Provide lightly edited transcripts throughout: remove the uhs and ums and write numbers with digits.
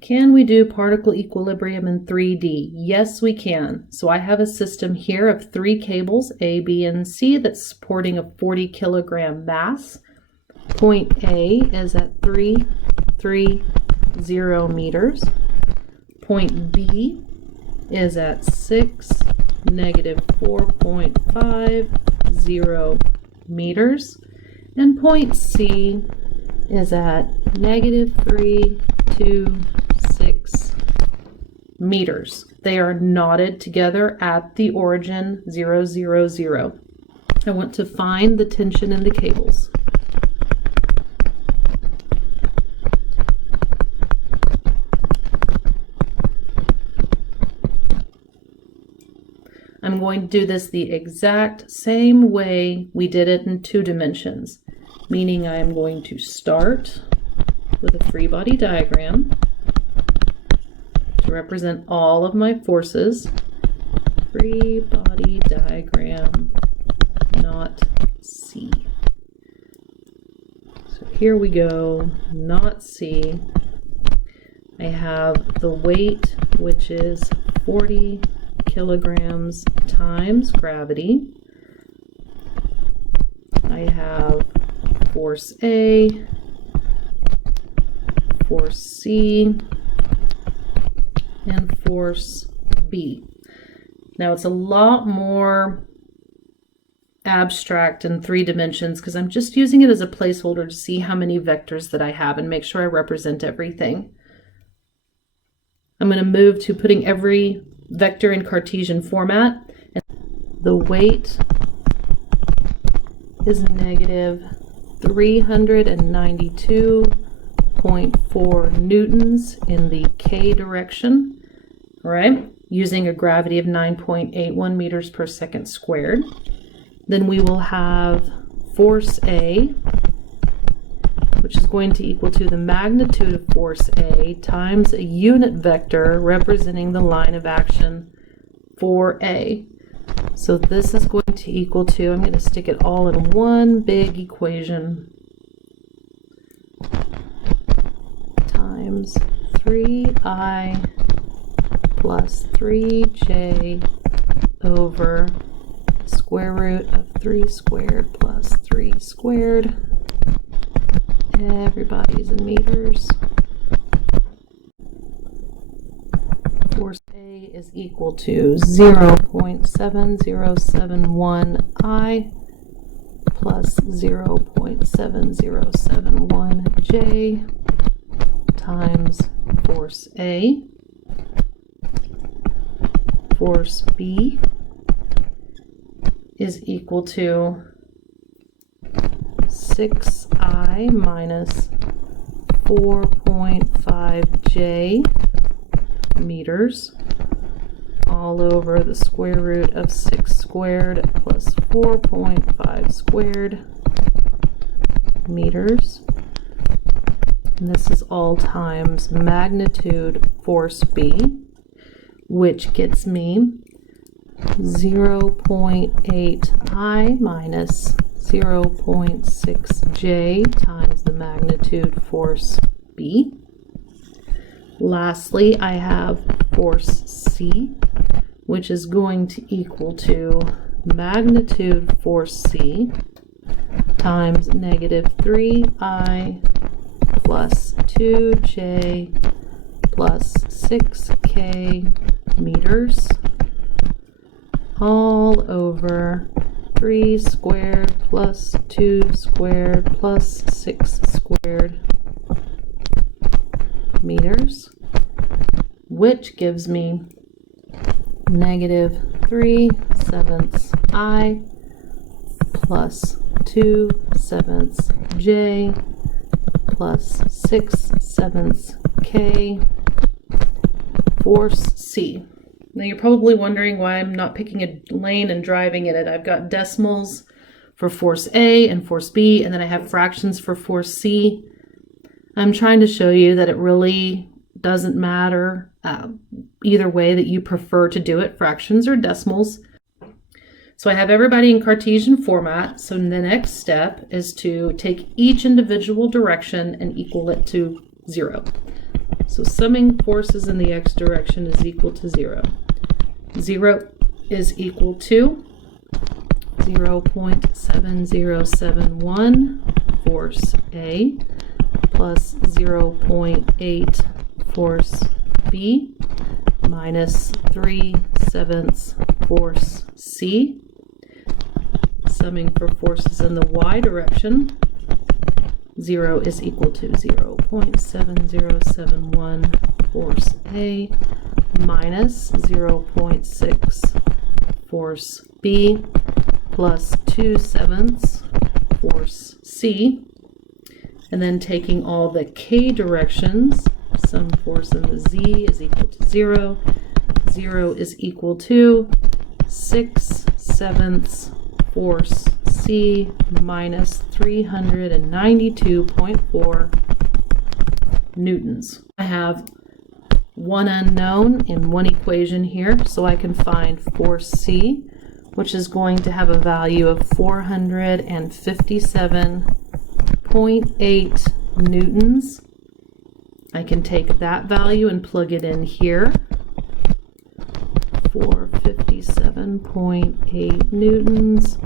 Can we do particle equilibrium in 3D? Yes, we can. So I have a system here of 3 cables, A, B, and C, that's supporting a 40 kilogram mass. Point A is at 330 meters. Point B is at 6, negative 4.50 meters. And point C is at negative 326 meters. They are knotted together at the origin 0, 0, 0. I want to find the tension in the cables. I'm going to do this the exact same way we did it in 2 dimensions, meaning I'm going to start with a free body diagram to represent all of my forces. Free body diagram, not C. So here we go, not C. I have the weight, which is 40 kilograms times gravity. I have force A, force C, and force B. Now it's a lot more abstract in 3 dimensions because I'm just using it as a placeholder to see how many vectors that I have and make sure I represent everything. I'm going to move to putting every vector in Cartesian format. And the weight is negative 392.4 newtons in the K direction, all right, using a gravity of 9.81 meters per second squared. Then we will have force A, which is going to equal to the magnitude of force A times a unit vector representing the line of action for A. So this is going to equal to, I'm going to stick it all in one big equation, times 3I plus 3J over square root of 3 squared plus 3 squared. Everybody's in meters. Force A is equal to 0.7071 I plus 0.7071 J times force A. Force B is equal to 6I minus 4.5J meters all over the square root of 6 squared plus 4.5 squared meters. And this is all times magnitude force B, which gets me 0.8I minus 0.6J times the magnitude force B. Lastly, I have force C, which is going to equal to magnitude force C times negative 3I plus 2J plus 6K meters all over 3 squared plus 2 squared plus 6 squared meters, which gives me negative 3/7 I plus 2/7 J plus 6/7 K force C. Now you're probably wondering why I'm not picking a lane and driving in it. I've got decimals for force A and force B, and then I have fractions for force C. I'm trying to show you that it really doesn't matter either way that you prefer to do it, fractions or decimals. So I have everybody in Cartesian format, so the next step is to take each individual direction and equal it to 0. So summing forces in the x direction is equal to 0. 0 is equal to 0.7071 force A plus 0.8 force B minus 3/7 force C. Summing for forces in the y direction, 0 is equal to 0.7071 force A minus 0.6 force B plus 2/7 force C. And then taking all the k directions, sum force in the z is equal to 0. 0 is equal to 6/7 force C minus 392.4 newtons. I have one unknown in one equation here, so I can find force C, which is going to have a value of 457.8 newtons. I can take that value and plug it in here. 457.8 newtons,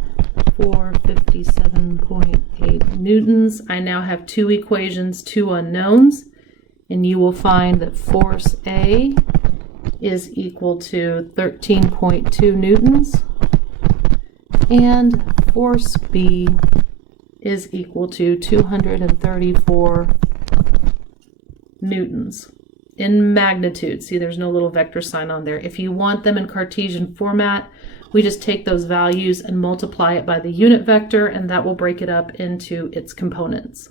457.8 newtons. I now have two equations, two unknowns, and you will find that force A is equal to 13.2 newtons, and force B is equal to 234 newtons. In magnitude. See, there's no little vector sign on there. If you want them in Cartesian format, we just take those values and multiply it by the unit vector, and that will break it up into its components.